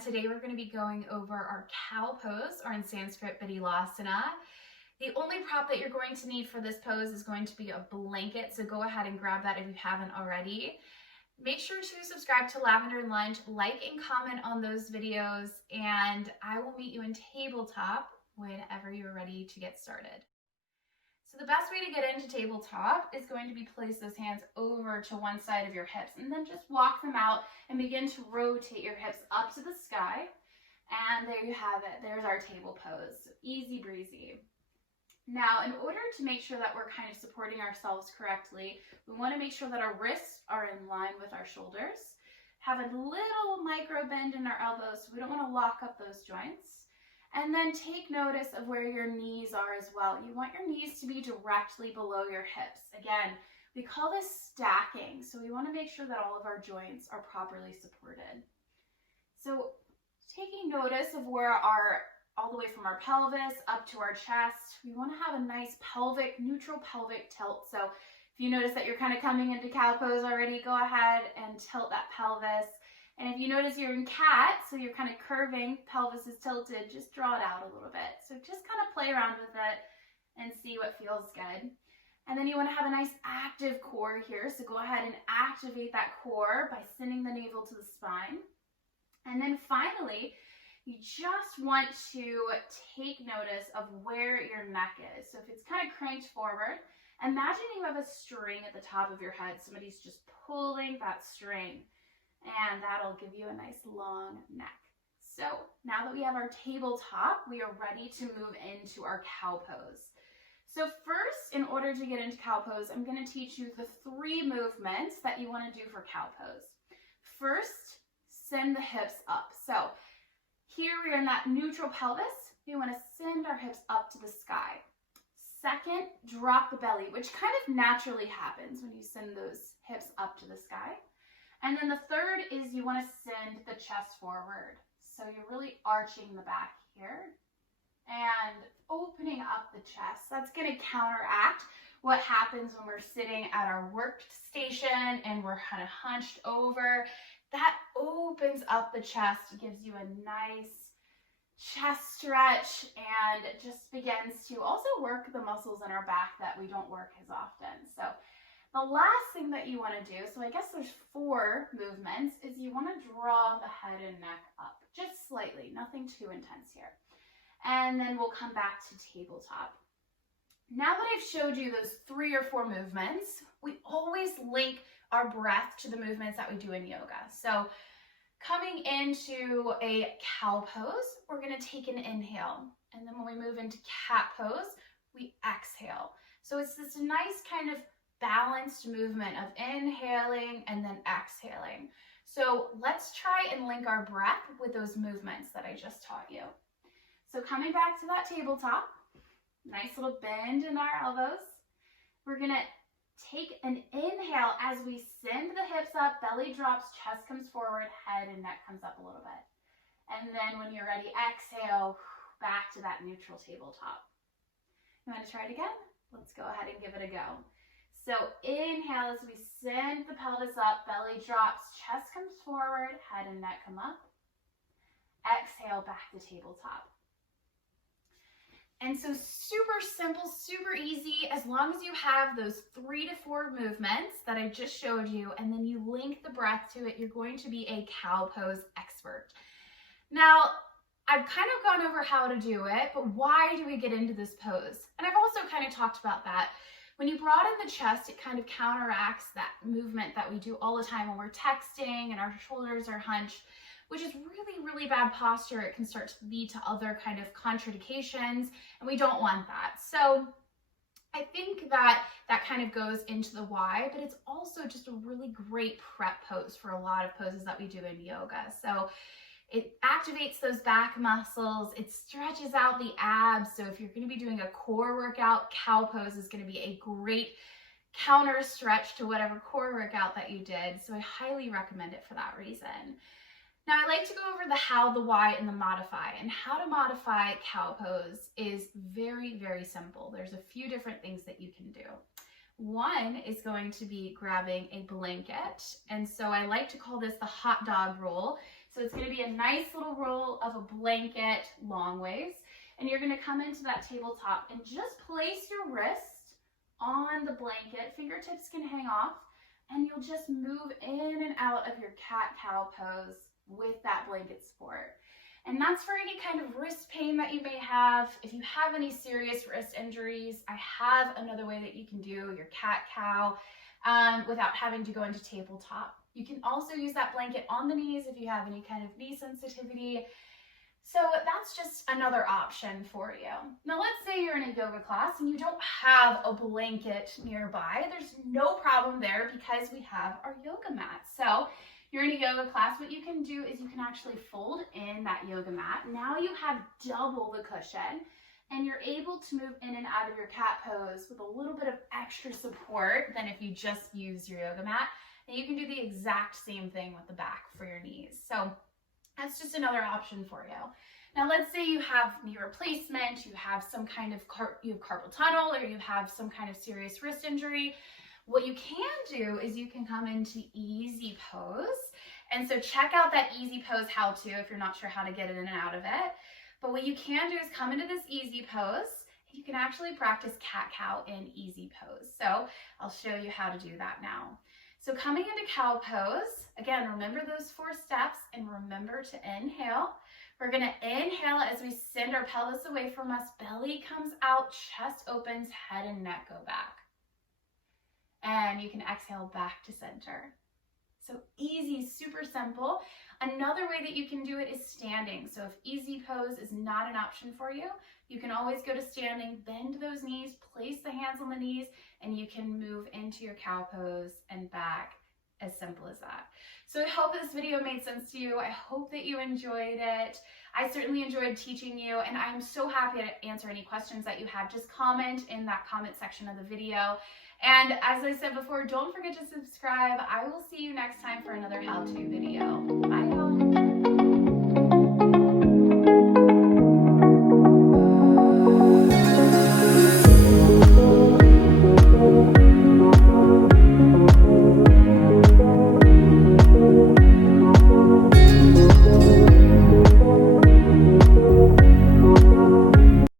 everyone. Today we're going to be going over our cow pose, or in Sanskrit Bitilasana. The only prop that you're going to need for this pose is going to be a blanket, so go ahead and grab that if you haven't already. Make sure to subscribe to Lavender Lunch, like and comment on those videos, and I will meet you in tabletop whenever you're ready to get started. So the best way to get into tabletop is going to be place those hands over to one side of your hips and then just walk them out and begin to rotate your hips up to the sky. And there you have it. There's our table pose. Easy breezy. Now, in order to make sure that we're kind of supporting ourselves correctly, we want to make sure that our wrists are in line with our shoulders. Have a little micro bend in our elbows, so we don't want to lock up those joints. And then take notice of where your knees are as well. You want your knees to be directly below your hips. Again, we call this stacking, so we want to make sure that all of our joints are properly supported. So taking notice of where all the way from our pelvis up to our chest, we want to have a nice neutral pelvic tilt. So if you notice that you're kind of coming into cow pose already, go ahead and tilt that pelvis. And if you notice you're in cat, so you're kind of curving, pelvis is tilted, just draw it out a little bit. So just kind of play around with it and see what feels good. And then you want to have a nice active core here. So go ahead and activate that core by sending the navel to the spine. And then finally, you just want to take notice of where your neck is. So if it's kind of cranked forward, imagine you have a string at the top of your head. Somebody's just pulling that string. And that'll give you a nice long neck. So now that we have our tabletop, we are ready to move into our cow pose. So first, in order to get into cow pose, I'm going to teach you the 3 movements that you want to do for cow pose. First, send the hips up. So here we are in that neutral pelvis. We want to send our hips up to the sky. Second, drop the belly, which kind of naturally happens when you send those hips up to the sky. And then the third is you want to send the chest forward. So you're really arching the back here and opening up the chest. That's going to counteract what happens when we're sitting at our workstation and we're kind of hunched over. That opens up the chest, gives you a nice chest stretch, and it just begins to also work the muscles in our back that we don't work as often. So the last thing that you want to do, so I guess there's 4 movements, is you want to draw the head and neck up, just slightly, nothing too intense here. And then we'll come back to tabletop. Now that I've showed you those 3 or 4 movements, we always link our breath to the movements that we do in yoga. So coming into a cow pose, we're going to take an inhale. And then when we move into cat pose, we exhale. So it's this nice kind of balanced movement of inhaling and then exhaling. So let's try and link our breath with those movements that I just taught you. So coming back to that tabletop, nice little bend in our elbows. We're gonna take an inhale as we send the hips up, belly drops, chest comes forward, head and neck comes up a little bit. And then when you're ready, exhale, back to that neutral tabletop. You wanna try it again? Let's go ahead and give it a go. So inhale as we send the pelvis up, belly drops, chest comes forward, head and neck come up. Exhale, back to tabletop. And so super simple, super easy, as long as you have those 3 to 4 movements that I just showed you, and then you link the breath to it, you're going to be a cow pose expert. Now, I've kind of gone over how to do it, but why do we get into this pose? And I've also kind of talked about that. When you broaden the chest, it kind of counteracts that movement that we do all the time when we're texting and our shoulders are hunched, which is really, really bad posture. It can start to lead to other kind of contraindications, and we don't want that. So I think that kind of goes into the why, but it's also just a really great prep pose for a lot of poses that we do in yoga. So it activates those back muscles, it stretches out the abs. So if you're going to be doing a core workout, cow pose is going to be a great counter stretch to whatever core workout that you did. So I highly recommend it for that reason. Now I like to go over the how, the why, and the modify. And how to modify cow pose is very, very simple. There's a few different things that you can do. One is going to be grabbing a blanket. And so I like to call this the hot dog roll. So it's going to be a nice little roll of a blanket long ways. And you're going to come into that tabletop and just place your wrist on the blanket. Fingertips can hang off, and you'll just move in and out of your cat-cow pose with that blanket support. And that's for any kind of wrist pain that you may have. If you have any serious wrist injuries, I have another way that you can do your cat-cow without having to go into tabletop. You can also use that blanket on the knees if you have any kind of knee sensitivity. So that's just another option for you. Now let's say you're in a yoga class and you don't have a blanket nearby. There's no problem there because we have our yoga mat. So you're in a yoga class, what you can do is you can actually fold in that yoga mat. Now you have double the cushion and you're able to move in and out of your cat pose with a little bit of extra support than if you just use your yoga mat. And you can do the exact same thing with the back for your knees. So that's just another option for you. Now, let's say you have knee replacement, you have some kind of carpal tunnel, or you have some kind of serious wrist injury. What you can do is you can come into easy pose. And so check out that easy pose how-to if you're not sure how to get in and out of it. But what you can do is come into this easy pose. You can actually practice cat-cow in easy pose. So I'll show you how to do that now. So coming into cow pose, again, remember those 4 steps and remember to inhale. We're going to inhale as we send our pelvis away from us. Belly comes out, chest opens, head and neck go back. And you can exhale back to center. So easy, super simple. Another way that you can do it is standing. So if easy pose is not an option for you, you can always go to standing, bend those knees, place the hands on the knees, and you can move into your cow pose and back. As simple as that. So I hope this video made sense to you. I hope that you enjoyed it. I certainly enjoyed teaching you, and I'm so happy to answer any questions that you have. Just comment in that comment section of the video. And as I said before, don't forget to subscribe. I will see you next time for another how-to video. Bye.